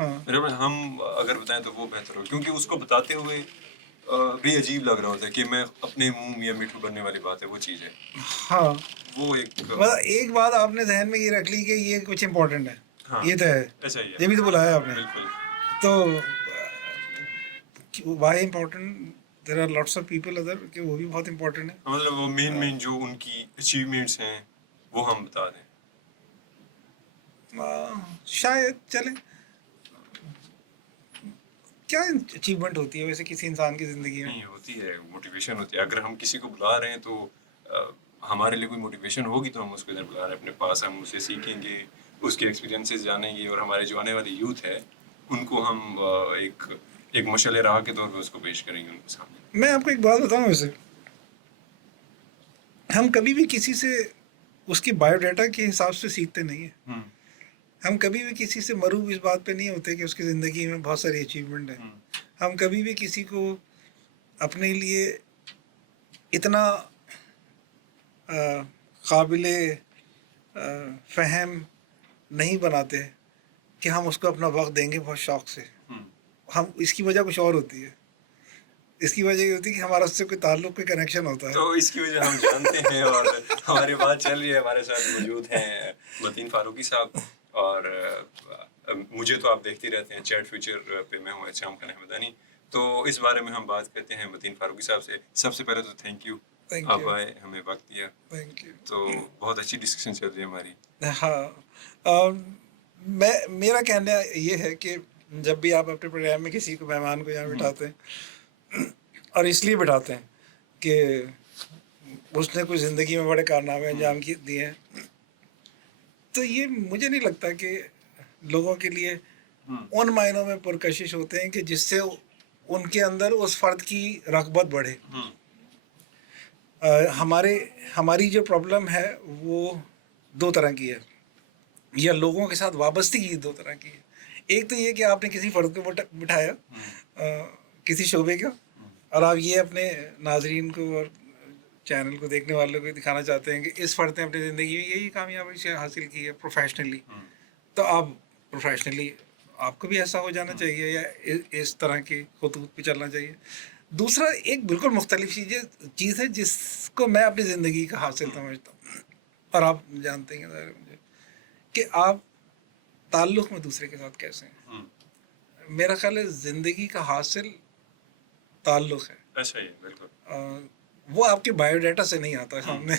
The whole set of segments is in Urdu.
میرے پاس ہم اگر بتائیں تو وہ بہتر ہو، کیونکہ اس کو بتاتے ہوئے بھی عجیب لگ رہا ہوتا ہے کہ میں اپنے منہ یا میٹھو بننے والی بات ہے وہ چیز ہے. ہاں وہ ایک مطلب ایک بات آپ نے ذہن میں یہ رکھ لی کہ یہ کچھ امپورٹنٹ ہے. ہاں یہ تو ہے، ایسا ہی ہے. یہ بھی تو بلایا آپ نے. بالکل. تو why important, there are lots of people other کہ وہ بھی بہت امپورٹنٹ ہے. مطلب وہ مین جو ان کی اچیومنٹس ہیں وہ ہم بتا دیں. شاید چلے. کیا اچیومنٹ ہوتی ہے ویسے کسی انسان کی زندگی میں؟ نہیں ہوتی ہے، موٹیویشن ہوتی ہے. اگر ہم کسی کو بلا رہے ہیں تو ہمارے لیے کوئی موٹیویشن ہوگی تو ہم اس کو ادھر بلا رہے ہیں اپنے پاس. ہم اسے سیکھیں گے، اس کے ایکسپیرینسز جانیں گے، اور ہمارے جو آنے والی یوتھ ہے ان کو ہم ایک مشعل راہ کے طور پہ اس کو پیش کریں گے ان کے سامنے. میں آپ کو ایک بات بتاؤں، ویسے ہم کبھی بھی کسی سے اس کی بایو ڈیٹا کے حساب سے سیکھتے نہیں ہیں. ہم کبھی بھی کسی سے مروب اس بات پہ نہیں ہوتے کہ اس کی زندگی میں بہت ساری اچیومنٹ ہیں. ہم کبھی بھی کسی کو اپنے لیے اتنا قابل فہم نہیں بناتے کہ ہم اس کو اپنا وقت دیں گے بہت شوق سے. ہم اس کی وجہ کچھ اور ہوتی ہے. اس کی وجہ یہ ہوتی ہے کہ ہمارا اس سے کوئی تعلق، کوئی کنیکشن ہوتا ہے. تو اس کی وجہ ہم جانتے ہیں، اور ہماری بات چل رہی ہے. ہمارے ساتھ موجود ہیں متین فاروقی صاحب، اور مجھے تو آپ دیکھتے رہتے ہیں چیٹ فیچر پہ. میں ہوں احتشام خان احمدانی. تو اس بارے میں ہم بات کرتے ہیں متین فاروقی صاحب سے. سب سے پہلے تو تھینک یو، آپ آئے، ہمیں وقت دیا. Thank you. تو بہت اچھی ڈسکشن چل رہی ہے ہماری. ہاں، میرا کہنا یہ ہے کہ جب بھی آپ اپنے پروگرام میں کسی کو مہمان کو یہاں بٹھاتے ہیں، اور اس لیے بٹھاتے ہیں کہ اس نے کچھ زندگی میں بڑے کارنامے انجام دیے ہیں، تو یہ مجھے نہیں لگتا کہ لوگوں کے لیے ان معنوں میں پرکشش ہوتے ہیں کہ جس سے ان کے اندر اس فرد کی رغبت بڑھے. ہماری جو پرابلم ہے وہ دو طرح کی ہے، یا لوگوں کے ساتھ وابستگی دو طرح کی ہے. ایک تو یہ کہ آپ نے کسی فرد کو بٹھایا کسی شعبے کا، اور آپ یہ اپنے ناظرین کو اور چینل کو دیکھنے والوں کو دکھانا چاہتے ہیں کہ اس فرد نے اپنی زندگی میں یہی کامیابی سے حاصل کی ہے پروفیشنلی. تو آپ پروفیشنلی آپ کو بھی ایسا ہو جانا چاہیے، یا اس طرح کے خطوط پہ چلنا چاہیے. دوسرا ایک بالکل مختلف چیز ہے جس کو میں اپنی زندگی کا حاصل سمجھتا ہوں، اور آپ جانتے ہیں مجھے کہ آپ تعلق میں دوسرے کے ساتھ کیسے ہیں. میرا خیال ہے زندگی کا حاصل تعلق ہے. اچھا، بالکل. وہ آپ کے بایو ڈیٹا سے نہیں آتا سامنے،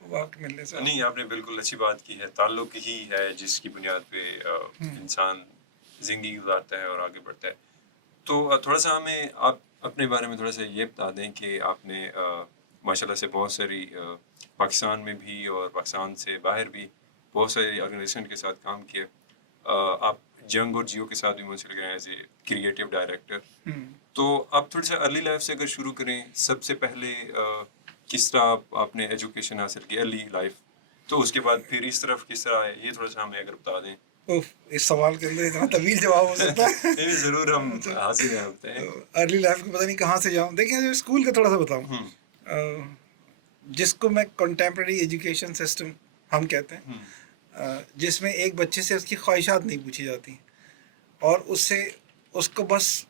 وہ آپ کے ملنے سے. نہیں، آپ نے بالکل اچھی بات کی ہے. تعلق ہی ہے جس کی بنیاد پہ انسان زندگی گزارتا ہے اور آگے بڑھتا ہے. تو تھوڑا سا ہمیں آپ اپنے بارے میں تھوڑا سا یہ بتا دیں کہ آپ نے ماشاء اللہ سے بہت ساری پاکستان میں بھی اور پاکستان سے باہر بھی بہت ساری آرگنائزیشن کے ساتھ کام کیا. آپ جنگ اور جیو کے ساتھ بھی منسلک رہے ہیں ایز اے کریٹو ڈائریکٹر. تو آپ تھوڑا سا ارلی لائف سے اگر شروع کریں، سب سے پہلے کس طرح آپ نے ایجوکیشن حاصل کی ارلی لائف، تو اس کے بعد پھر اس طرف کس طرح ہے، یہ تھوڑا سا ہمیں اگر بتا دیں. اس سوال کے اندر اتنا طویل جواب ہو سکتا ہے. نہیں، ضرور ہم حاصل ہیں ہوتے ہیں. ارلی لائف کو پتہ نہیں کہاں سے جاؤں. دیکھیں اسکول کا تھوڑا سا بتاؤں، جس کو میں کنٹمپریری ایجوکیشن سسٹم ہم کہتے ہیں، جس میں ایک بچے سے اس کی خواہشات نہیں پوچھی جاتی، اور اس کو بس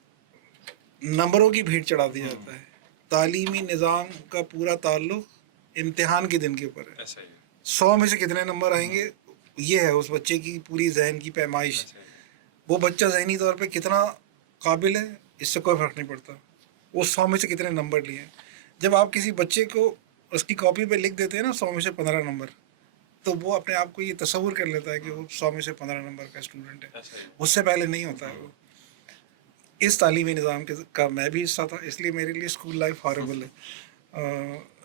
نمبروں کی بھیٹ چڑھا دیا جاتا ہے. تعلیمی نظام کا پورا تعلق امتحان کے دن کے اوپر ہے. 100 میں سے کتنے نمبر آئیں گے، یہ ہے اس بچے کی پوری ذہن کی پیمائش. وہ بچہ ذہنی طور پہ کتنا قابل ہے اس سے کوئی فرق نہیں پڑتا، وہ 100 میں سے کتنے نمبر لیے ہیں. جب آپ کسی بچے کو اس کی کاپی پہ لکھ دیتے ہیں نا 100 میں سے 15 نمبر، تو وہ اپنے آپ کو یہ تصور کر لیتا ہے کہ وہ 100 میں سے 15 نمبر کا اسٹوڈنٹ ہے. اس سے پہلے نہیں ہوتا ہے وہ. اس تعلیمی نظام کا میں بھی حصہ تھا، اس لیے میرے لیے اسکول لائف ہاربل ہے.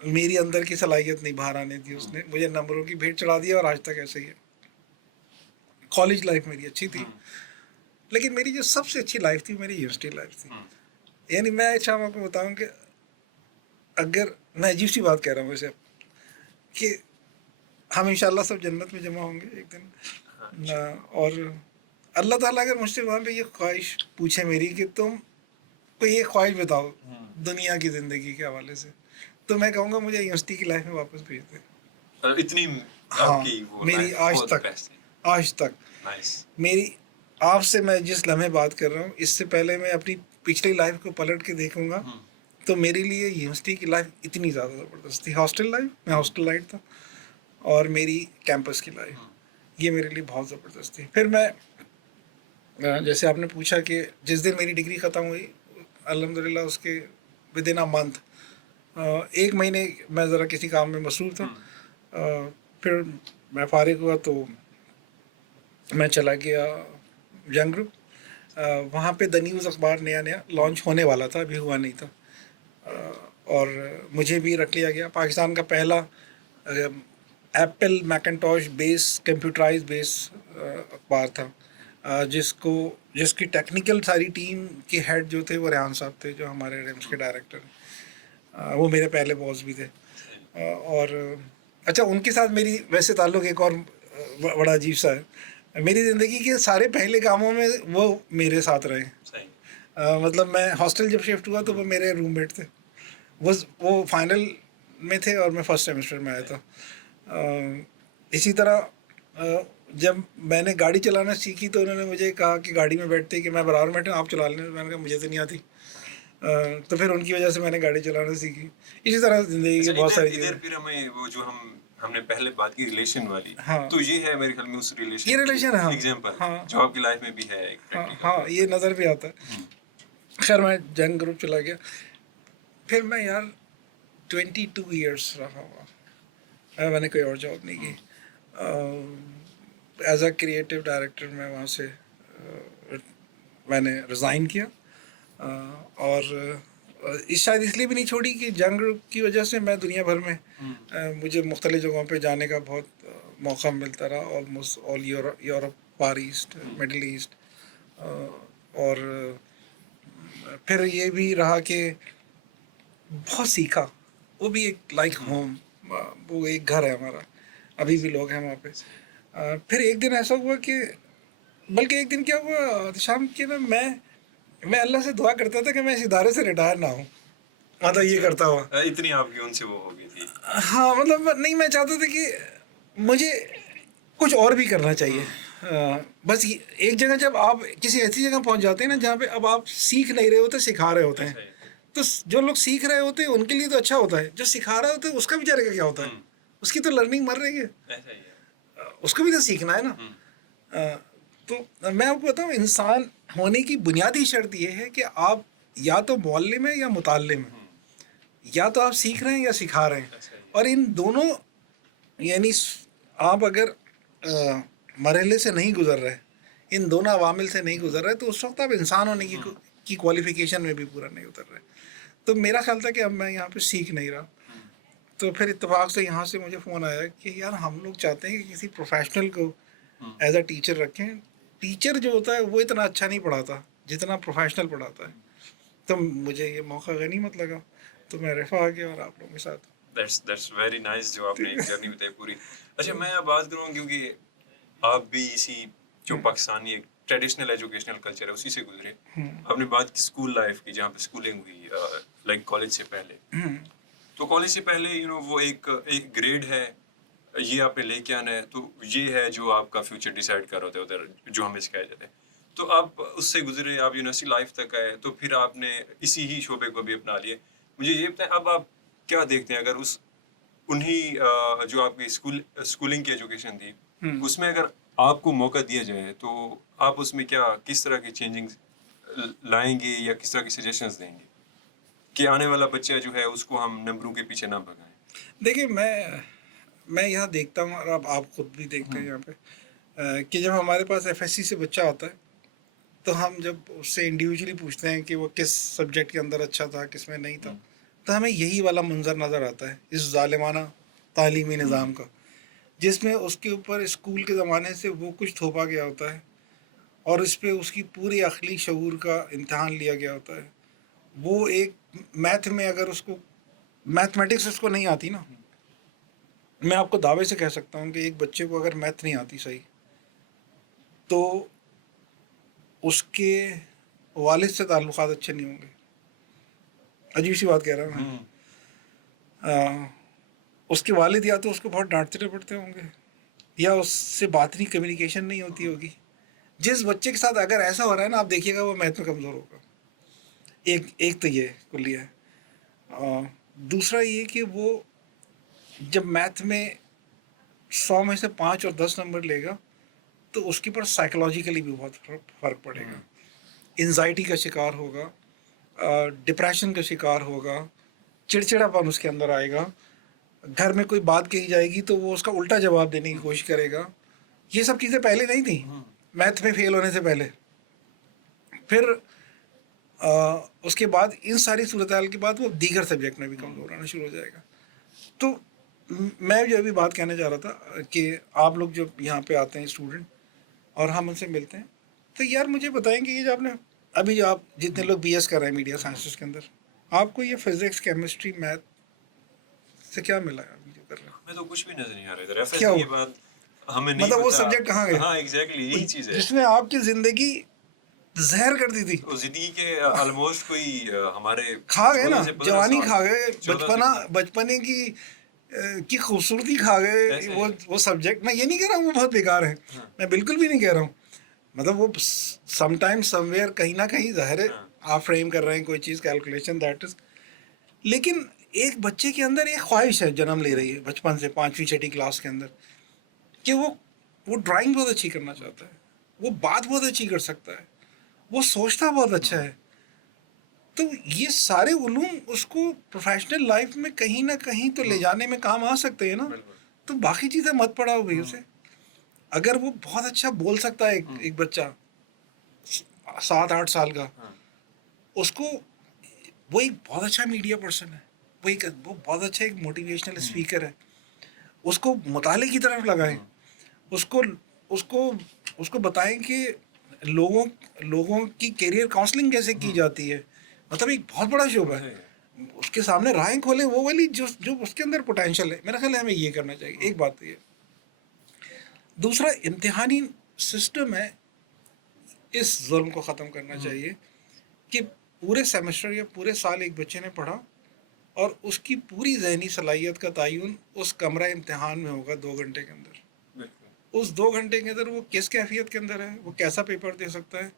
میری اندر کی صلاحیت نہیں باہر آنے دی، اس نے مجھے نمبروں کی بھیٹ چڑھا دیا، اور آج تک ایسے ہی ہے. کالج لائف میری اچھی تھی، لیکن میری جو سب سے اچھی لائف تھی میری یونیورسٹی لائف تھی. یعنی میں اچھا آپ کو بتاؤں کہ اگر میں عجیب سی بات کہہ رہا ہوں ویسے کہ ہم انشاءاللہ سب جنت میں جمع ہوں گے ایک دن، اور اللہ تعالیٰ اگر مجھ سے وہاں پہ یہ خواہش پوچھے میری کہ تم کوئی ایک خواہش بتاؤ دنیا کی زندگی کے حوالے سے، تو میں کہوں گا مجھے یونیورسٹی کی لائف میں واپس بھیج دیں. اتنی ہاں، میری آج تک میری آپ سے میں جس لمحے بات کر رہا ہوں اس سے پہلے میں اپنی پچھلی لائف کو پلٹ کے دیکھوں گا تو میرے لیے یونیورسٹی کی لائف اتنی زیادہ زبردست تھی. ہاسٹل لائف, میں ہاسٹل لائف تھا, اور میری کیمپس کی لائف یہ میرے لیے بہت زبردست تھی. پھر میں جیسے آپ نے پوچھا کہ جس دن میری ڈگری ختم ہوئی الحمدللہ اس کے ود ان اے منتھ 1 مہینے میں ذرا کسی کام میں مصروف تھا. پھر میں فارغ ہوا تو میں چلا گیا ینگ گروپ. وہاں پہ دا نیوز اخبار نیا لانچ ہونے والا تھا, ابھی ہوا نہیں تھا, اور مجھے بھی رکھ لیا گیا. پاکستان کا پہلا ایپل میکنٹاش بیس کمپیوٹرائز بیس اخبار تھا, جس کی ٹیکنیکل ساری ٹیم کے ہیڈ جو تھے وہ ریحان صاحب تھے جو ہمارے ریمس کے ڈائریکٹر ہیں. وہ میرے پہلے باس بھی تھے. اور اچھا ان کے ساتھ میری ویسے تعلق ایک اور بڑا عجیب سا ہے. میری زندگی کے سارے پہلے کاموں میں وہ میرے ساتھ رہے. مطلب میں ہاسٹل جب شفٹ ہوا تو وہ میرے روم میٹ تھے. وہ فائنل میں تھے اور میں فرسٹ سیمسٹر میں آیا تھا. اسی طرح جب میں نے گاڑی چلانا سیکھی تو انہوں نے مجھے کہا کہ گاڑی میں بیٹھتے کہ میں برابر بیٹھا آپ چلا لیں. میں نے کہا مجھے تو نہیں آتی. تو پھر ان کی وجہ سے میں نے گاڑی چلانا سیکھی. اسی طرح زندگی کی بہت ساری چیزیں. پھر ہمیں وہ جو ہم نے پہلے بات کی ریلیشن والی, ہاں تو یہ ہے میرے خیال میں اس ریلیشن یہ ریلیشن ہے ایگزامپل جو آپ کی لائف میں بھی ہے. ہاں یہ نظر بھی آتا ہے. خیر میں جنگ گروپ چلا گیا. پھر میں یار 22 ایئرس رہا ہوا, میں نے کوئی اور جاب نہیں کی. ایز اے کریٹو ڈائریکٹر میں وہاں سے میں نے ریزائن کیا. اور شاید اس لیے بھی نہیں چھوڑی کہ جنگ گروپ کی وجہ سے میں دنیا بھر میں مجھے مختلف جگہوں پہ جانے کا بہت موقع ملتا رہا. Almost all Europe, far east, middle east. اور پھر یہ بھی رہا کہ بہت سیکھا. وہ بھی ایک لائک ہوم, وہ ایک گھر ہے ہمارا, ابھی بھی لوگ ہیں وہاں پہ. پھر ایک دن ایسا ہوا کہ بلکہ ایک دن کیا ہوا شام کے میں اللہ سے دعا کرتا تھا کہ میں اس ادارے سے ریٹائر نہ ہوں. مطلب یہ کرتا ہوا اتنی آپ کی ان سے وہ ہو گئی تھی. ہاں مطلب نہیں, میں چاہتا تھا کہ مجھے کچھ اور بھی کرنا چاہیے. بس ایک جگہ جب آپ کسی ایسی جگہ پہنچ جاتے ہیں نا جہاں پہ اب آپ سیکھ نہیں رہے ہوتے, سکھا رہے ہوتے ہیں, تو جو لوگ سیکھ رہے ہوتے ہیں ان کے لیے تو اچھا ہوتا ہے. جو سکھا رہا ہوتا ہے اس کا بیچارے کا کیا ہوتا ہے, اس کی تو لرننگ مر رہی ہے, اس کو بھی تو سیکھنا ہے نا. تو میں آپ کو بتاؤں انسان ہونے کی بنیادی شرط یہ ہے کہ آپ یا تو معلم ہیں یا متعلم ہیں, یا تو آپ سیکھ رہے ہیں یا سکھا رہے ہیں. اور ان دونوں یعنی آپ اگر مرحلے سے نہیں گزر رہے, ان دونوں عوامل سے نہیں گزر رہے, تو اس وقت آپ انسان ہونے کی کوالیفیکیشن میں بھی پورا نہیں اتر رہے. تو میرا خیال تھا کہ اب میں یہاں پہ سیکھ نہیں رہا. تو پھر اتفاق سے یہاں سے مجھے فون آیا کہ یار ہم لوگ چاہتے ہیں کہ کسی پروفیشنل کو ایز اے ٹیچر رکھیں. ٹیچر جو ہوتا ہے وہ اتنا اچھا نہیں پڑھاتا جتنا پروفیشنل پڑھاتا ہے. تو مجھے یہ موقع غنیمت لگا تو میں رفا آ گیا اور آپ لوگوں کے ساتھ. That's very nice جو آپ نے ایک جرنی بتائی پوری. اچھا میں اب بات کروں کیونکہ آپ بھی اسی جو پاکستانی ایک ٹریڈیشنل ایجوکیشنل کلچر ہے اسی سے گزرے. آپ نے بات کی اسکول لائف کی جہاں پہ اسکولنگ ہوئی لائک کالج سے پہلے. تو کالج سے پہلے وہ ایک گریڈ ہے, یہ آپ نے لے کے آنا ہے, تو یہ ہے جو آپ کا فیوچر ڈیسائیڈ کر رہے ہوتے ادھر جو ہمیں سکھایا جاتا ہے. تو آپ اس سے گزرے, آپ یونیورسٹی لائف تک آئے, تو پھر آپ نے اسی ہی شعبے کو بھی اپنا لیے. مجھے یہ بتائیں اب آپ کیا دیکھتے ہیں اگر انہی جو آپ کی اسکولنگ کی ایجوکیشن تھی اس میں اگر آپ کو موقع دیا جائے تو آپ اس میں کس طرح کی چینجنگ لائیں گے یا کس طرح کی سجیشنز دیں گے کہ آنے والا بچہ جو ہے اس کو ہم نمبروں کے پیچھے نہ بھگائیں؟ دیکھیے میں یہاں دیکھتا ہوں اور اب آپ خود بھی دیکھتے ہیں یہاں پہ کہ جب ہمارے پاس ایف ایس سی سے بچہ آتا ہے تو ہم جب اس سے انڈیویجولی پوچھتے ہیں کہ وہ کس سبجیکٹ کے اندر اچھا تھا کس میں نہیں تھا, تو ہمیں یہی والا منظر نظر آتا ہے اس ظالمانہ تعلیمی نظام کا, جس میں اس کے اوپر اسکول کے زمانے سے وہ کچھ تھوپا گیا ہوتا ہے اور اس پہ اس کی پوری عقلی شعور کا امتحان لیا گیا ہوتا ہے. وہ ایک میتھ میں اگر اس کو میتھمیٹکس اس کو نہیں آتی نا, میں آپ کو دعوے سے کہہ سکتا ہوں کہ ایک بچے کو اگر میتھ نہیں آتی صحیح تو اس کے والد سے تعلقات اچھے نہیں ہوں گے. عجیب سی بات کہہ رہا ہوں میں. اس کے والد یا تو اس کو بہت ڈانٹتے ڈپٹتے ہوں گے, یا اس سے باطنی کمیونیکیشن نہیں ہوتی ہوگی, جس بچے کے ساتھ اگر ایسا ہو رہا ہے نا، آپ دیکھیے گا وہ میتھ میں کمزور ہوگا. ایک تو یہ کلیہ ہے. دوسرا یہ کہ وہ جب میتھ میں 100 میں سے 5 اور 10 نمبر لے گا تو اس کے پر سائیکولوجیکلی بھی بہت فرق پڑے گا. انزائٹی کا شکار ہوگا، ڈپریشن کا شکار ہوگا، چڑچڑا پن اس کے اندر آئے گا. گھر میں کوئی بات کہی جائے گی تو وہ اس کا الٹا جواب دینے کی کوشش کرے گا. یہ سب چیزیں پہلے نہیں تھیں میتھ میں فیل ہونے سے پہلے. پھر اس کے بعد ان ساری صورتحال کے بعد وہ دیگر سبجیکٹ میں بھی کمزور آنا شروع ہو جائے گا. تو میں جو ابھی بات کہنا چاہ رہا تھا کہ آپ لوگ جب یہاں پہ آتے ہیں اسٹوڈنٹ اور ہم ان سے ملتے ہیں تو یار مجھے بتائیں کہ یہ جو آپ نے ابھی جو آپ جتنے لوگ بی ایس کر رہے ہیں میڈیا سائنسز کے اندر، آپ کو یہ فزکس کیمسٹری میتھ سے کیا ملا ہے ابھی جو کر رہے ہیں؟ ہمیں تو کچھ بھی نظر نہیں آ رہا ہے. کیا یہ بات ہمیں نہیں مطلب وہ پتا. سبجیکٹ کہاں گئے؟ ہاں ایگزیکٹلی یہی چیز ہے جس نے آپ کی زندگی زہر کر دی تھی. زندگی کے آلموسٹ کوئی ہمارے کھا گئے نا، 14 سے 15 جوانی سال. کھا گئے، 14 سے بچپنے کی خوبصورتی کھا گئے. ایسے ہی. وہ سبجیکٹ میں یہ نہیں کہہ رہا ہوں وہ بہت بیکار ہیں، میں بالکل بھی نہیں کہہ رہا ہوں. مطلب وہ سم ٹائم سم ویئر کہیں نہ کہیں ظاہر ہے آپ فریم کر رہے ہیں کوئی چیز کیلکولیشن دیٹ از. لیکن ایک بچے کے اندر ایک خواہش ہے جنم لے رہی ہے بچپن سے 5ویں 6ٹھی کلاس کے اندر کہ وہ ڈرائنگ بہت اچھی کرنا چاہتا ہے، وہ بات بہت اچھی کر سکتا ہے، وہ سوچتا بہت اچھا ہے. تو یہ سارے علوم اس کو پروفیشنل لائف میں کہیں نہ کہیں تو لے جانے میں کام آ سکتے ہیں نا. تو باقی چیزیں مت پڑھاؤ بھائی اسے. اگر وہ بہت اچھا بول سکتا ہے ایک بچہ 7-8 سال کا، اس کو وہ ایک بہت اچھا میڈیا پرسن ہے، وہ بہت اچھا ایک موٹیویشنل اسپیکر ہے، اس کو مطالعے کی طرف لگائیں. اس کو بتائیں کہ لوگوں کی کیریئر کاؤنسلنگ کیسے کی جاتی ہے. مطلب ایک بہت بڑا شعبہ ہے، اس کے سامنے راہیں کھولیں وہ والی جو اس کے اندر پوٹینشیل ہے. میرا خیال ہے ہمیں یہ کرنا چاہیے. ایک بات تو یہ. دوسرا امتحانی سسٹم ہے، اس ظلم کو ختم کرنا چاہیے کہ پورے سیمسٹر یا پورے سال ایک بچے نے پڑھا اور اس کی پوری ذہنی صلاحیت کا تعین اس کمرہ امتحان میں ہوگا 2 گھنٹے کے اندر. اس 2 گھنٹے کے اندر وہ کس کیفیت کے اندر ہے، وہ کیسا پیپر دے سکتا ہے،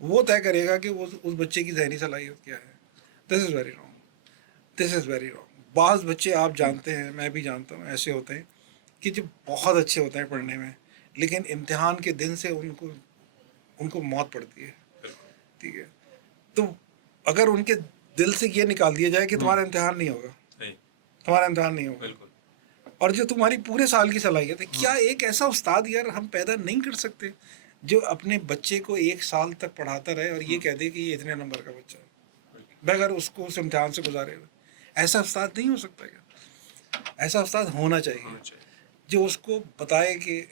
وہ طے کرے گا کہ وہ اس بچے کی ذہنی صلاحیت کیا ہے. دس از ویری رانگ. بعض بچے آپ جانتے ہیں، میں بھی جانتا ہوں، ایسے ہوتے ہیں کہ جو بہت اچھے ہوتے ہیں پڑھنے میں لیکن امتحان کے دن سے ان کو موت پڑتی ہے. ٹھیک ہے، تو اگر ان کے دل سے یہ نکال دیا جائے کہ تمہارا امتحان نہیں ہوگا، اور جو تمہاری پورے سال کی صلاحیت ہے. کیا ایک ایسا استاد یار ہم پیدا نہیں کر سکتے جو اپنے بچے کو 1 سال تک پڑھاتا رہے اور یہ کہہ دے کہ یہ اتنے نمبر کا بچہ ہے بغیر اس کو اس امتحان سے گزارے ہوئے؟ ایسا استاد نہیں ہو سکتا کیا؟ ایسا استاد ہونا چاہیے جو اس کو بتائے کہ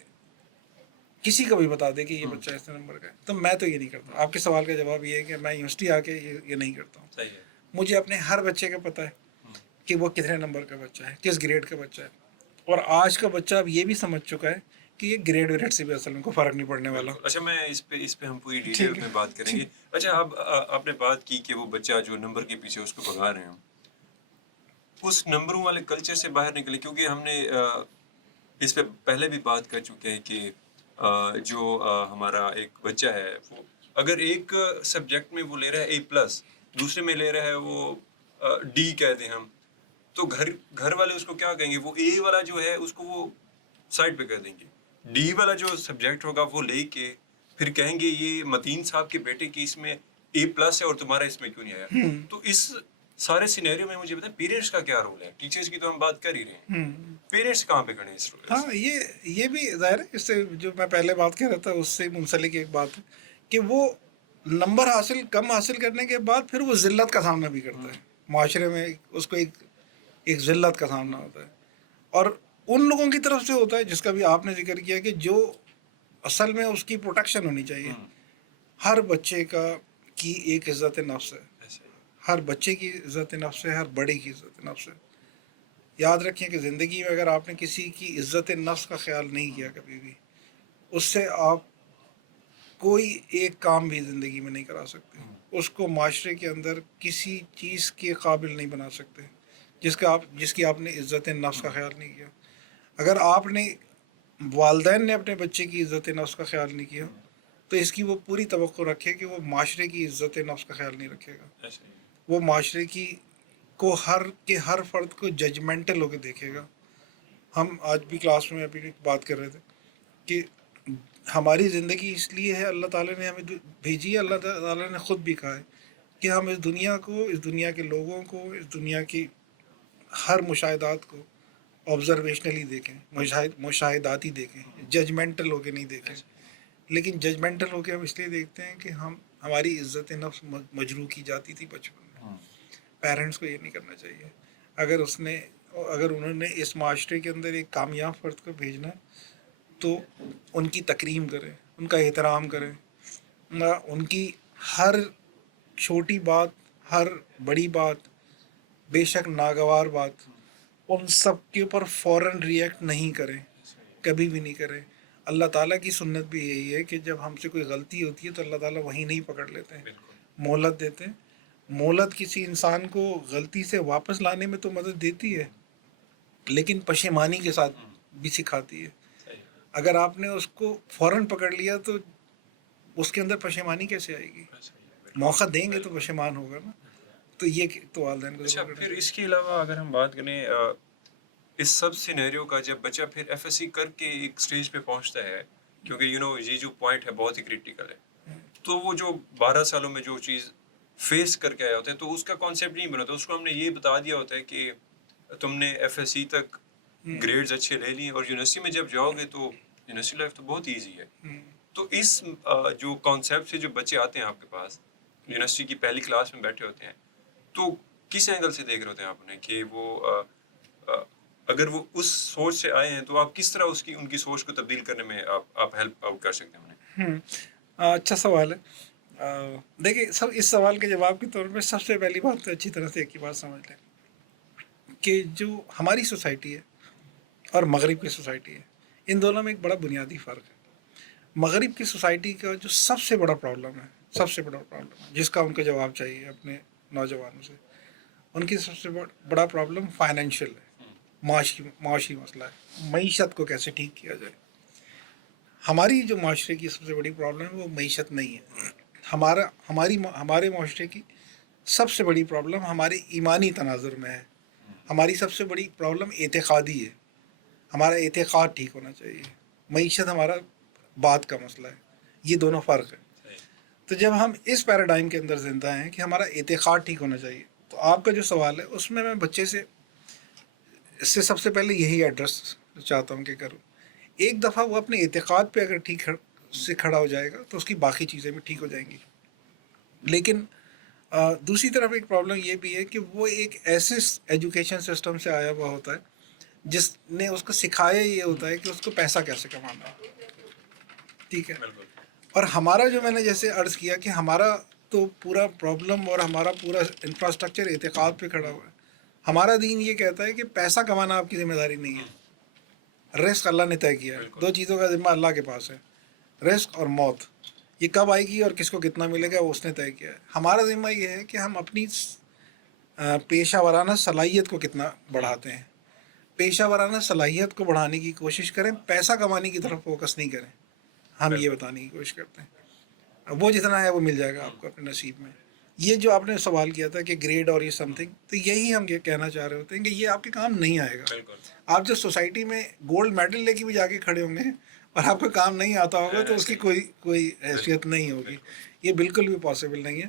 کسی کو بھی بتا دے کہ یہ بچہ اتنے نمبر کا ہے. تو میں تو یہ نہیں کرتا. آپ کے سوال کا جواب یہ ہے کہ میں یونیورسٹی آ کے یہ نہیں کرتا ہوں. مجھے اپنے ہر بچے کا پتہ ہے کہ وہ کتنے نمبر کا بچہ ہے، کس گریڈ کا بچہ ہے. اور آج کا بچہ اب یہ بھی سمجھ چکا ہے کہ یہ گریڈ وریڈ سے بھی اصل میں کو فرق نہیں پڑنے والا. اچھا میں اس پہ ہم پوری ڈیٹیل میں بات کریں گے. اچھا اب آپ نے بات کی کہ وہ بچہ جو نمبر کے پیچھے اس کو بھگا رہے ہیں، اس نمبروں والے کلچر سے باہر نکلے. کیونکہ ہم نے اس پہ پہلے بھی بات کر چکے ہیں کہ جو ہمارا ایک بچہ ہے وہ اگر ایک سبجیکٹ میں وہ لے رہا ہے A+، دوسرے میں لے رہا ہے وہ D کہہ دیں ہم، تو گھر والے اس کو کیا کہیں گے؟ وہ A والا جو ہے اس کو وہ سائڈ پہ کر دیں گے، D والا جو سبجیکٹ ہوگا وہ لے کے پھر کہیں گے یہ متین صاحب کے بیٹے کی اس میں A+ ہے اور تمہارا اس میں کیوں نہیں آیا. تو اس سارے سینیریو میں مجھے بتائیں پیرنٹس کا کیا رول ہے؟ ٹیچرز کی تو ہم بات کر ہی رہے ہیں، پیرنٹس کہاں پہ کھڑے ہیں اس رول؟ ہاں یہ بھی ظاہر ہے، اس سے جو میں پہلے بات کر رہا تھا اس سے منسلک ایک بات ہے کہ وہ نمبر کم حاصل کرنے کے بعد پھر وہ ذلت کا سامنا بھی کرتا ہے. معاشرے میں اس کو ایک ذلت کا سامنا ہوتا ہے، اور ان لوگوں کی طرف سے ہوتا ہے جس کا بھی آپ نے ذکر کیا کہ جو اصل میں اس کی پروٹیکشن ہونی چاہیے. ہر بچے کی ایک عزت نفس ہے، ہر بچے کی عزت نفس ہے، ہر بڑے کی عزت نفس ہے. یاد رکھیں کہ زندگی میں اگر آپ نے کسی کی عزت نفس کا خیال نہیں کیا کبھی بھی، اس سے آپ کوئی ایک کام بھی زندگی میں نہیں کرا سکتے. اس کو معاشرے کے اندر کسی چیز کے قابل نہیں بنا سکتے جس کی آپ نے عزت نفس کا خیال نہیں کیا. اگر آپ نے والدین نے اپنے بچے کی عزت نفس کا خیال نہیں کیا تو اس کی وہ پوری توقع رکھے کہ وہ معاشرے کی عزت نفس کا خیال نہیں رکھے گا. ایسا ہی ہے. وہ معاشرے کی کو ہر فرد کو ججمنٹل ہو کے دیکھے گا. ہم آج بھی کلاس میں ابھی بات کر رہے تھے کہ ہماری زندگی اس لیے ہے، اللہ تعالیٰ نے ہمیں بھیجی ہے، اللہ تعالیٰ نے خود بھی کہا ہے کہ ہم اس دنیا کو، اس دنیا کے لوگوں کو، اس دنیا کی ہر مشاہدات کو آبزرویشنلی دیکھیں، مشاہداتی دیکھیں، ججمنٹل ہو کے نہیں دیکھیں. لیکن ججمنٹل ہو کے ہم اس لیے دیکھتے ہیں کہ ہماری عزت نفس مجروح کی جاتی تھی بچپن میں. پیرنٹس کو یہ نہیں کرنا چاہیے. اگر انہوں نے اس معاشرے کے اندر ایک کامیاب فرد کو بھیجنا ہے تو ان کی تکریم کریں، ان کا احترام کریں، ان کی ہر چھوٹی بات، ہر بڑی بات، بے شک ناگوار بات، ان سب کے اوپر فوراً ریئیکٹ نہیں کریں، کبھی بھی نہیں کریں. اللہ تعالیٰ کی سنت بھی یہی ہے کہ جب ہم سے کوئی غلطی ہوتی ہے تو اللہ تعالیٰ وہیں نہیں پکڑ لیتے ہیں، مہلت دیتے ہیں. مہلت کسی انسان کو غلطی سے واپس لانے میں تو مدد دیتی ہے، لیکن پشیمانی کے ساتھ بھی سکھاتی ہے. اگر آپ نے اس کو فوراً پکڑ لیا تو اس کے اندر پشیمانی کیسے آئے گی؟ موقع دیں گے تو پشیمان ہوگا نا. تو یہ تو والدین کو اچھا، پھر اس کے علاوہ اگر ہم بات کریں اس سب سینیریو کا، جب بچہ پھر ایف ایس سی کر کے ایک سٹیج پہ پہنچتا ہے، کیونکہ یہ جو پوائنٹ ہے بہت ہی کریٹیکل ہے، تو وہ جو 12 سالوں میں جو چیز فیس کر کے آیا ہوتا ہے تو اس کا کانسیپٹ نہیں بنا ہوتا. اس کو ہم نے یہ بتا دیا ہوتا ہے کہ تم نے ایف ایس سی تک گریڈز اچھے لے لیے اور یونیورسٹی میں جب جاؤ گے تو یونیورسٹی لائف تو بہت ایزی ہے. تو اس جو کانسیپٹ سے جو بچے آتے ہیں آپ کے پاس، یونیورسٹی کی پہلی کلاس میں بیٹھے ہوتے ہیں، تو کس اینگل سے دیکھ رہے ہوتے ہیں آپ انہیں کہ وہ اگر وہ اس سوچ سے آئے ہیں تو آپ کس طرح ان کی سوچ کو تبدیل کرنے میں آپ ہیلپ آؤٹ کر سکتے ہیں انہیں؟ اچھا سوال ہے. دیکھیں، اس سوال کے جواب کے طور پہ سب سے پہلی بات تو اچھی طرح سے ایک ہی بات سمجھ لیں کہ جو ہماری سوسائٹی ہے اور مغرب کی سوسائٹی ہے، ان دونوں میں ایک بڑا بنیادی فرق ہے. مغرب کی سوسائٹی کا جو سب سے بڑا پرابلم ہے جس کا ان کو جواب چاہیے اپنے نوجوانوں سے، ان کی سب سے بڑا پرابلم فائنینشیل ہے، معاشی مسئلہ ہے، معیشت کو کیسے ٹھیک کیا جائے. ہماری جو معاشرے کی سب سے بڑی پرابلم ہے وہ معیشت نہیں ہے. ہمارے معاشرے کی سب سے بڑی پرابلم ہمارے ایمانی تناظر میں ہے. ہماری سب سے بڑی پرابلم اعتقادی ہے. ہمارا اعتقاد ٹھیک ہونا چاہیے. معیشت ہمارا بات کا مسئلہ ہے. یہ دونوں فرق ہے. تو جب ہم اس پیراڈائم کے اندر زندہ ہیں کہ ہمارا اعتقاد ٹھیک ہونا چاہیے، تو آپ کا جو سوال ہے اس میں بچے سے سب سے پہلے یہی ایڈریس چاہتا ہوں کہ کروں. ایک دفعہ وہ اپنے اعتقاد پہ اگر ٹھیک سے کھڑا ہو جائے گا تو اس کی باقی چیزیں بھی ٹھیک ہو جائیں گی. لیکن دوسری طرف ایک پرابلم یہ بھی ہے کہ وہ ایک ایسے ایجوکیشن سسٹم سے آیا ہوا ہوتا ہے جس نے اس کو سکھایا یہ ہوتا ہے کہ اس کو پیسہ کیسے کمانا ہے. ٹھیک ہے. اور ہمارا جو میں نے جیسے عرض کیا کہ ہمارا تو پورا پرابلم اور ہمارا پورا انفراسٹرکچر اعتقاد پہ کھڑا ہوا ہے. ہمارا دین یہ کہتا ہے کہ پیسہ کمانا آپ کی ذمہ داری نہیں ہے. رزق اللہ نے طے کیا ہے. دو چیزوں کا ذمہ اللہ کے پاس ہے، رزق اور موت. یہ کب آئے گی اور کس کو کتنا ملے گا وہ اس نے طے کیا ہے. ہمارا ذمہ یہ ہے کہ ہم اپنی پیشہ ورانہ صلاحیت کو کتنا بڑھاتے ہیں. پیشہ ورانہ صلاحیت کو بڑھانے کی کوشش کریں، پیسہ کمانے کی طرف فوکس نہیں کریں. ہم یہ بتانے کی کوشش کرتے ہیں وہ جتنا ہے وہ مل جائے گا آپ کو اپنے نصیب میں. یہ جو آپ نے سوال کیا تھا کہ گریڈ اور یہ سم تھنگ، تو یہی ہم یہ کہنا چاہ رہے ہوتے ہیں کہ یہ آپ کے کام نہیں آئے گا. آپ جو سوسائٹی میں گولڈ میڈل لے کے بھی جا کے کھڑے ہوں گے اور آپ کا کام نہیں آتا ہوگا تو اس کی کوئی حیثیت نہیں ہوگی. یہ بالکل بھی پاسبل نہیں ہے.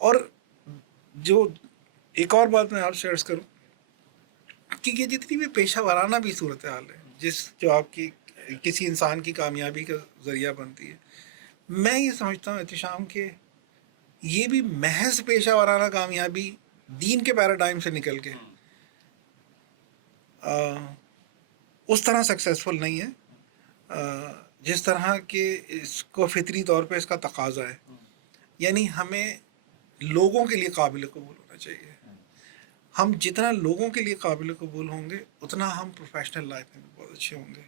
اور جو ایک اور بات میں آپ سے عرض کروں کہ یہ جتنی بھی پیشہ ورانہ بھی صورتحال ہے جو آپ کی کسی انسان کی کامیابی کا ذریعہ بنتی ہے، میں یہ سمجھتا ہوں احتشام کہ یہ بھی محض پیشہ ورانہ کامیابی دین کے پیراڈائم سے نکل کے اس طرح سکسیزفل نہیں ہے جس طرح کہ اس کو فطری طور پہ اس کا تقاضا ہے. یعنی ہمیں لوگوں کے لیے قابل قبول ہونا چاہیے. ہم جتنا لوگوں کے لیے قابل قبول ہوں گے اتنا ہم پروفیشنل لائف میں بھی بہت اچھے ہوں گے.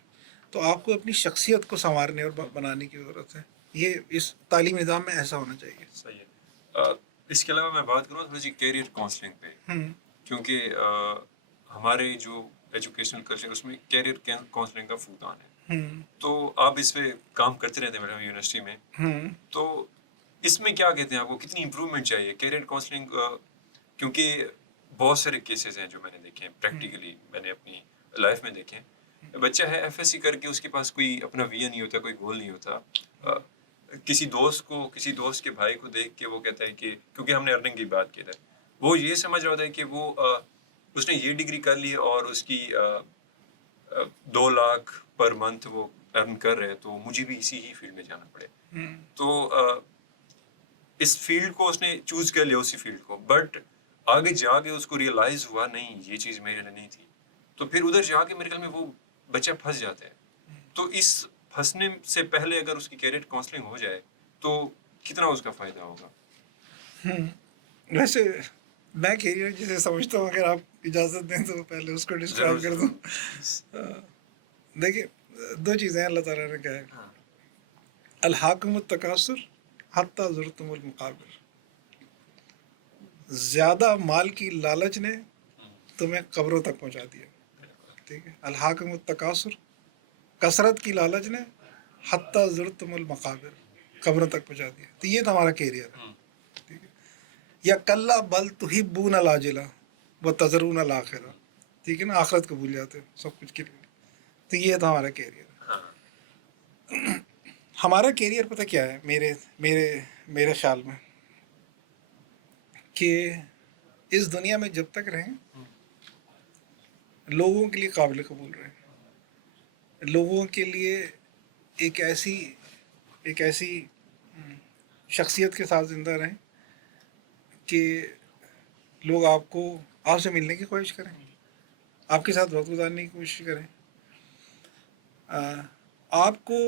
تو آپ کو اپنی شخصیت کو سنوارنے اور بنانے کی ضرورت ہے. یہ اس تعلیمی نظام میں ایسا ہونا چاہیے. صحیح ہے. اس کے علاوہ میں بات کروں تھوڑی سی کیریئر کاؤنسلنگ پہ، کیونکہ ہمارے جو ایجوکیشنل کلچر اس میں کیریئر کاؤنسلنگ کا فقدان ہے. تو آپ اس پہ کام کرتے رہتے ہیں میڈم یونیورسٹی میں, تو اس میں کیا کہتے ہیں آپ کو کتنی امپروومنٹ چاہیے کیریئر کاؤنسلنگ, کیونکہ بہت سارے کیسز ہیں جو میں نے دیکھے ہیں پریکٹیکلی, میں نے اپنی لائف میں دیکھے ہیں. بچہ ہے ایف ایس سی کر کے اس کے پاس کوئی اپنا ویژن نہیں ہوتا, کوئی گول نہیں ہوتا. کسی دوست کے بھائی کو دیکھ کے وہ کہتا ہے کہ کیونکہ ہم نے ارننگ کی بات کی ہے, وہ یہ سمجھ رہا ہوتا ہے کہ وہ اس نے یہ ڈگری کر لی ہے اور اس کی 2 لاکھ پر منتھ وہ ارن کر رہے, تو مجھے بھی اسی ہی فیلڈ میں جانا پڑے. تو اس فیلڈ کو اس نے چوز کر لیا, اسی فیلڈ کو, بٹ آگے جا کے اس کو ریئلائز ہوا نہیں یہ چیز میرے لیے نہیں تھی, تو پھر ادھر جا کے میرے خیال میں وہ بچہ پھنس جاتا ہے. تو اس پھنسنے سے پہلے اگر اس کی کیریئر کاؤنسلنگ ہو جائے تو کتنا اس کا فائدہ ہوگا؟ ویسے میں کیریئر جسے سمجھتا ہوں, اگر آپ اجازت دیں تو پہلے اس کو ڈسکرائب کر دوں. دیکھیے 2 چیزیں اللہ تعالیٰ نے کہا ہے, الحاکم التکاثر حتی زرتم المقابر. زیادہ مال کی لالچ نے تمہیں قبروں تک پہنچا دیا. ٹھیک ہے, الحاکم التکاثر, کثرت کی لالچ نے حتی زرتم المقابر, قبروں تک پہنچا دیا. تو یہ تو ہمارا کیریئر ہے. ٹھیک ہے, یا کلا بل تحبون العاجلہ وتذرون الآخرہ. ٹھیک ہے نا, آخرت کو بھول جاتے ہیں سب کچھ کے لیے. تو یہ تو ہمارا کیریئر ہے. ہمارا کیریئر پتہ کیا ہے میرے خیال میں, کہ اس دنیا میں جب تک رہیں لوگوں کے لیے قابل قبول رہیں, لوگوں کے لیے ایک ایسی شخصیت کے ساتھ زندہ رہیں کہ لوگ آپ سے ملنے کی کوشش کریں, آپ کے ساتھ وقت گزارنے کی کوشش کریں, آپ کو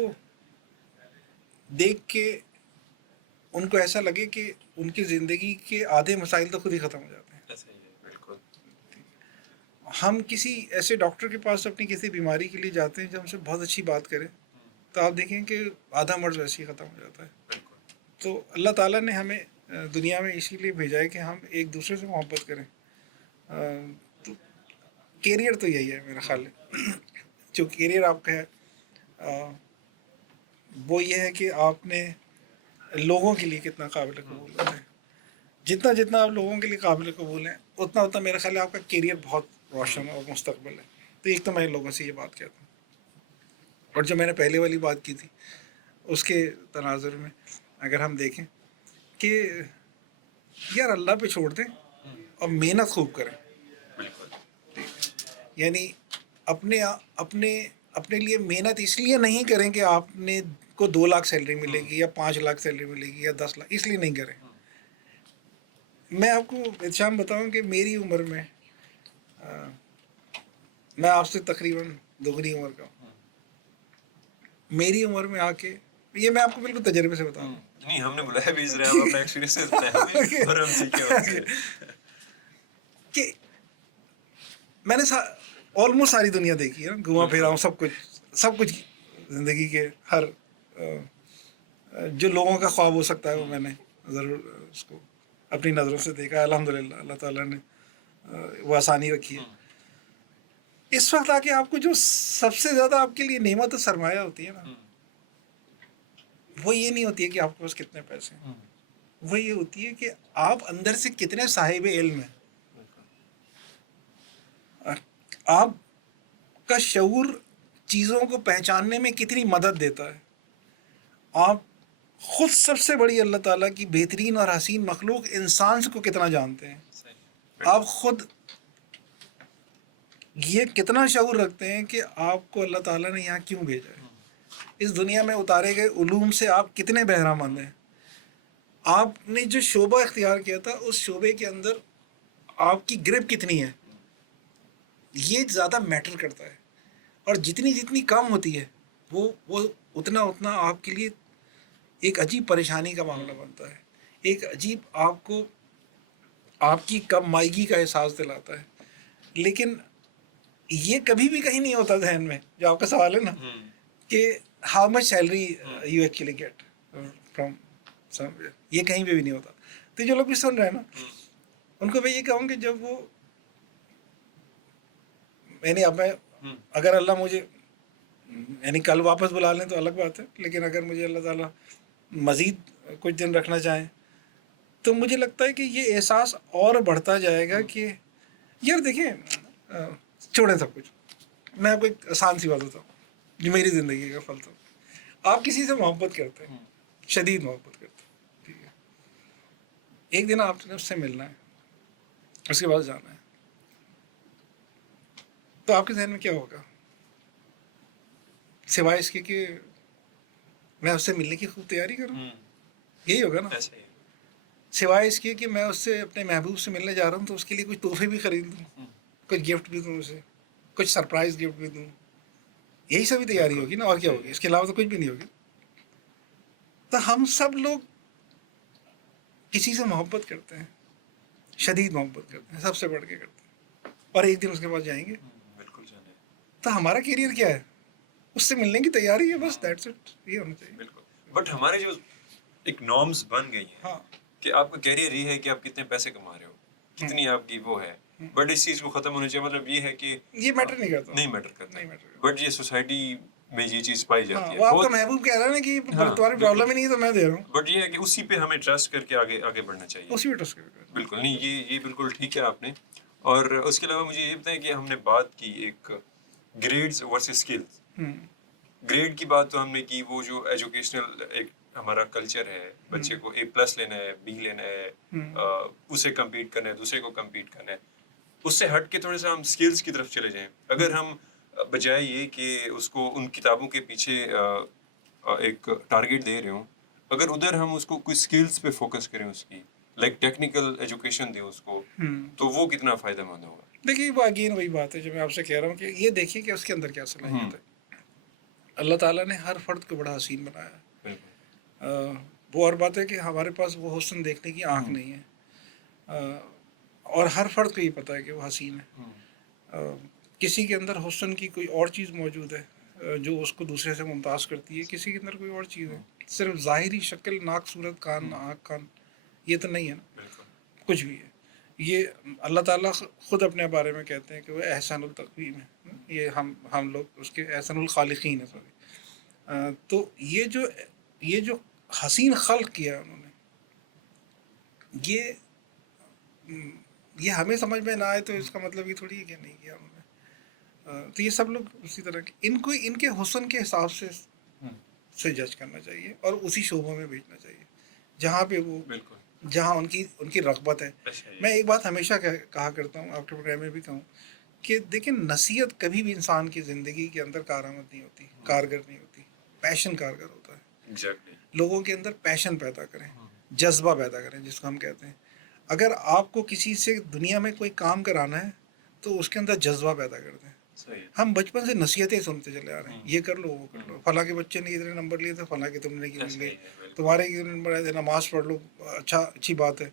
دیکھ کے ان کو ایسا لگے کہ ان کی زندگی کے آدھے مسائل تو خود ہی ختم ہو جاتے ہیں. بالکل. ہم کسی ایسے ڈاکٹر کے پاس اپنی کسی بیماری کے لیے جاتے ہیں جو ہم سے بہت اچھی بات کرے, تو آپ دیکھیں کہ آدھا مرض ویسے ہی ختم ہو جاتا ہے. تو اللہ تعالیٰ نے ہمیں دنیا میں اسی لیے بھیجا ہے کہ ہم ایک دوسرے سے محبت کریں. تو کیریئر تو یہی ہے میرا خیال ہے. جو کیریئر آپ کا ہے وہ یہ ہے کہ آپ نے لوگوں کے لیے کتنا قابل قبول ہوتے ہیں. جتنا آپ لوگوں کے لیے قابل قبول ہیں اتنا میرا خیال ہے آپ کا کیریئر بہت روشن اور مستقبل ہے. تو ایک تو میں لوگوں سے یہ بات کہتا ہوں. اور جو میں نے پہلے والی بات کی تھی اس کے تناظر میں اگر ہم دیکھیں کہ یار اللہ پہ چھوڑ دیں اور محنت خوب کریں. یعنی اپنے لیے محنت اس لیے نہیں کریں کہ آپ نے کو 2 لاکھ سیلری ملے گی یا 5 لاکھ سیلری ملے گی یا 10 لاکھ, اس لیے نہیں کریں. میں آپ کو احتشام بتاؤں کہ میری عمر میں میں آپ سے تقریباً 2 عمر کا ہوں. میری عمر میں آ کے یہ میں آپ کو بالکل تجربے سے بتاؤں. نہیں, ہم نے بلایا بھی اس رہے ہیں, اپنا ایکسپیرینس بتایا اور ہم سیکھے کہ میں نے آلموسٹ ساری دنیا دیکھی ہے, گھما پھرا ہوں سب کچھ زندگی کے ہر جو لوگوں کا خواب ہو سکتا ہے وہ میں نے ضرور اس کو اپنی نظروں سے دیکھا. الحمدللہ اللہ تعالیٰ نے وہ آسانی رکھی ہے. اس وقت آ کے آپ کو جو سب سے زیادہ آپ کے لیے نعمت و سرمایہ ہوتی ہے نا, وہ یہ نہیں ہوتی ہے کہ آپ کے پاس کتنے پیسے ہیں, وہ یہ ہوتی ہے کہ آپ اندر سے کتنے صاحب علم ہیں. آپ کا شعور چیزوں کو پہچاننے میں کتنی مدد دیتا ہے. آپ خود سب سے بڑی اللہ تعالیٰ کی بہترین اور حسین مخلوق انسان کو کتنا جانتے ہیں. آپ خود یہ کتنا شعور رکھتے ہیں کہ آپ کو اللہ تعالیٰ نے یہاں کیوں بھیجا ہے. اس دنیا میں اتارے گئے علوم سے آپ کتنے بہرہ مند ہیں. آپ نے جو شعبہ اختیار کیا تھا اس شعبے کے اندر آپ کی گرپ کتنی ہے, یہ زیادہ میٹر کرتا ہے. اور جتنی کم ہوتی ہے وہ اتنا آپ کے لیے ایک عجیب پریشانی کا معاملہ بنتا ہے. ایک عجیب آپ کو آپ کی کم مائیگی کا احساس دلاتا ہے. لیکن یہ کبھی بھی کہیں نہیں ہوتا ذہن میں, جو آپ کا سوال ہے نا کہ how much salary you actually get from somewhere, یہ کہیں پہ بھی نہیں ہوتا. تو جو لوگ بھی سن رہے ہیں نا ان کو میں یہ کہوں کہ جب وہ میں اگر اللہ مجھے یعنی کل واپس بلا لیں تو الگ بات ہے، لیکن اگر مجھے اللہ تعالیٰ مزید کچھ دن رکھنا چاہیں تو مجھے لگتا ہے کہ یہ احساس اور بڑھتا جائے گا کہ یار دیکھیں چھوڑیں سب کچھ. میں آپ کو ایک آسان سی بات بتاؤں جو میری زندگی کا پھل تھا. آپ کسی سے محبت کرتے ہیں، شدید محبت کرتے ہیں، ٹھیک ہے، ایک دن آپ نے اس سے ملنا ہے، اس کے بعد جانا ہے، تو آپ کے ذہن میں کیا ہوگا سوائے اس کے کہ میں اس سے ملنے کی خوب تیاری کروں؟ یہی ہوگا نا. ایسا ہی ہے. سوائے اس کے کہ میں اس سے اپنے محبوب سے ملنے جا رہا ہوں تو اس کے لیے کچھ تحفے بھی خرید دوں، کچھ گفٹ بھی دوں اسے، کچھ سرپرائز گفٹ بھی دوں. یہی سبھی تیاری ہوگی نا، اور کیا ہوگی؟ اس کے علاوہ تو کچھ بھی نہیں ہوگی. تو ہم سب لوگ کسی سے محبت کرتے ہیں، شدید محبت کرتے ہیں، سب سے بڑھ کے کرتے ہیں، اور ایک دن اس کے بعد جائیں گے. بالکل جانے. تو ہمارا کیریئر کیا ہے؟ اس سے ملنے کی تیاری ہے بس، دیٹس اٹ. یہ ہونا چاہیے. بالکل. بٹ ہمارے جو ایک نارمز بن گئی ہیں ہاں کہ آپ کا کیریئر یہ ہے کہ آپ کتنے پیسے کما رہے ہو، کتنی آپ کی وہ ہے. بٹ اس چیز کو ختم ہونا چاہیے. مطلب یہ ہے کہ یہ میٹر نہیں کرتا. نہیں میٹر کرتا. نہیں میٹر کرتا. بٹ یہ سوسائٹی میں یہ چیز پائی ہاں جاتی ہے. وہ آپ کا محبوب کہہ رہا ہے نا کہ تمہاری پرابلم ہی نہیں ہے تو میں دے رہا ہوں. بٹ یہ ہے کہ اسی پہ ہمیں ٹرسٹ کر کے آگے بڑھنا چاہیے. اسی پہ ٹرسٹ کریں. بالکل نہیں، یہ بالکل ٹھیک ہے آپ نے. اور اس کے علاوہ مجھے یہ بتائیں کہ ہم نے بات کی ایک گریڈز ورسز اسکلز. گریڈ کی بات تو ہم نے کی، وہ جو ایجوکیشنل ایک ہمارا کلچر ہے، بچے کو A+ لینا ہے، B لینا ہے، اسے کمپیٹ کرنا ہے، دوسرے کو کمپیٹ کرنا ہے. اس سے ہٹ کے تھوڑا سا ہم اسکلز کی طرف چلے جائیں. اگر ہم بجائے یہ کہ اس کو ان کتابوں کے پیچھے ایک ٹارگیٹ دے رہے ہوں، اگر ادھر ہم اس کو کوئی اسکلز پہ فوکس کریں، اس کی لائک ٹیکنیکل ایجوکیشن دیں اس کو، تو وہ کتنا فائدہ مند ہوگا. دیکھیے وہ اگین وہی بات ہے جو میں آپ سے کہہ رہا ہوں کہ یہ دیکھیے کہ اس کے اندر کیا صلاحیت ہے. اللہ تعالیٰ نے ہر فرد کو بڑا حسین بنایا ہے. وہ اور بات ہے کہ ہمارے پاس وہ حسن دیکھنے کی آنکھ نہیں ہے، اور ہر فرد کو یہ پتہ ہے کہ وہ حسین ہے. کسی کے اندر حسن کی کوئی اور چیز موجود ہے جو اس کو دوسرے سے ممتاز کرتی ہے، کسی کے اندر کوئی اور چیز ہے. صرف ظاہری شکل، ناک، صورت، کان، آنکھ، کان، یہ تو نہیں ہے نا، کچھ بھی ہے. یہ اللہ تعالیٰ خود اپنے بارے میں کہتے ہیں کہ وہ احسن التقویم ہے. یہ ہم لوگ اس کے احسن الخالقین ہیں. تو یہ جو حسین خلق کیا انہوں نے، یہ ہمیں سمجھ میں نہ آئے تو اس کا مطلب یہ تھوڑی ہے کہ نہیں کیا انہوں نے. تو یہ سب لوگ اسی طرح کے ان کے حسن کے حساب سے جج کرنا چاہیے اور اسی شعبوں میں بھیجنا چاہیے جہاں پہ وہ جہاں ان کی رغبت ہے. میں ایک بات ہمیشہ کہا کرتا ہوں، آپ کے پروگرام میں بھی کہوں کہ دیکھیں نصیحت کبھی بھی انسان کی زندگی کے اندر کارآمد نہیں ہوتی، کارگر نہیں ہوتی. پیشن کارگر ہوتا ہے. لوگوں کے اندر پیشن پیدا کریں، جذبہ پیدا کریں جس کو ہم کہتے ہیں. اگر آپ کو کسی سے دنیا میں کوئی کام کرانا ہے تو اس کے اندر جذبہ پیدا کر دیں. ہم بچپن سے نصیحتیں سنتے چلے آ رہے ہیں، یہ کر لو وہ کر لو، فلاں کے بچے نے اتنے نمبر لیے تھے، فلاں کے تم نے کیوں لیے، تمہارے کتنے نمبر آئے تھے، نماز پڑھ لو، اچھی بات ہے،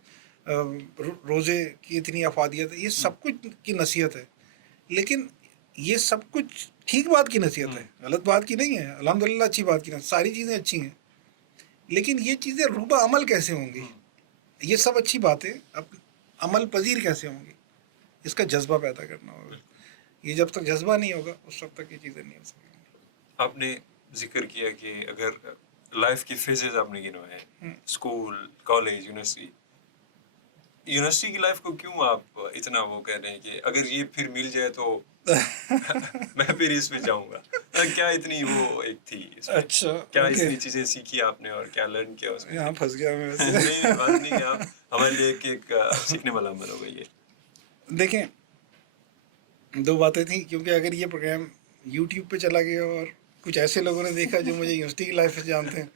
روزے کی اتنی افادیت ہے. یہ سب کچھ کی نصیحت ہے، لیکن یہ سب کچھ ٹھیک بات کی نصیحت ہے، غلط بات کی نہیں ہے. الحمدللہ اچھی بات کی نصیحت، ساری چیزیں اچھی ہیں، لیکن یہ چیزیں روبہ عمل کیسے ہوں گی؟ یہ سب اچھی باتیں اب عمل پذیر کیسے ہوں گی؟ اس کا جذبہ پیدا کرنا ہوگا. یہ جب تک جذبہ نہیں ہوگا اس وقت تک یہ چیزیں نہیں ہو سکیں گی. آپ نے ذکر کیا کہ اگر لائف کی فیزز آپ نے گنوائے ہیں، اسکول، کالج، یونیورسٹی کی لائف کو کیوں آپ اتنا وہ کہہ رہے ہیں کہ اگر یہ پھر مل جائے تو میں پھر اس میں جاؤں گا؟ کیا اتنی وہ ایک تھی اس میں؟ اچھا، کیا اتنی چیزیں سیکھی آپ نے اور کیا لرن کیا اس میں؟ یہاں پھنس گیا میں ویسے. نہیں بات نہیں ہے، آپ ہمارے لیے ایک سیکھنے والا عمل ہو گئی ہے. دیکھیں دو باتیں تھیں، کیونکہ اگر یہ پروگرام یوٹیوب پہ چلا گیا اور کچھ ایسے لوگوں نے دیکھا جو مجھے یونیورسٹی کی لائف سے جانتے ہیں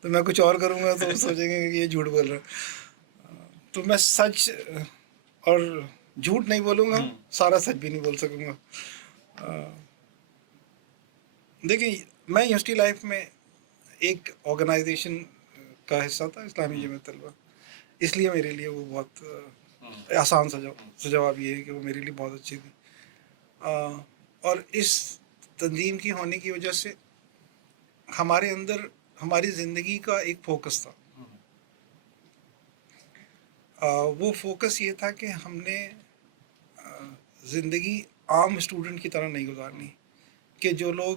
تو میں کچھ اور کروں گا تو وہ سوچیں گے کہ یہ جھوٹ بول رہا ہے. تو میں سچ اور جھوٹ نہیں بولوں گا، سارا سچ بھی نہیں بول سکوں گا. دیکھیں میں یونیورسٹی لائف میں ایک آرگنائزیشن کا حصہ تھا، اسلامی جمعیت طلبہ. اس لیے میرے لیے وہ بہت آسان سا جواب یہ ہے کہ وہ میرے لیے بہت اچھی تھی. اور اس تنظیم کی ہونے کی وجہ سے ہمارے اندر ہماری زندگی کا ایک فوکس تھا. وہ فوکس یہ تھا کہ ہم نے زندگی عام اسٹوڈنٹ کی طرح نہیں گزارنی، کہ جو لوگ